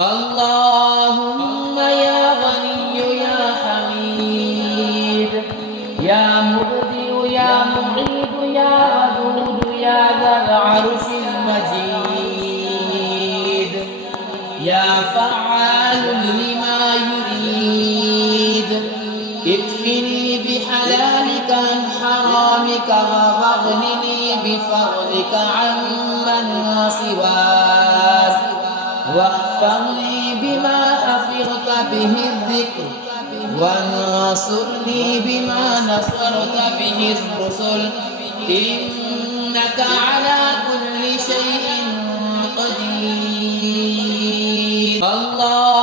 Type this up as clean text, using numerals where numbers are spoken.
اللهم يا غني يا حميد يا مبدئ يا معيد يا ودود يا ذا العرش المجيد يا فعال لما يريد اكفني بحلالك عن حرامك واغنني بفضلك عمن سواك واحفظني بما حفظت به الذكر وانصرني بما نصرت به الرسل إنك على كل شيء قدير. الله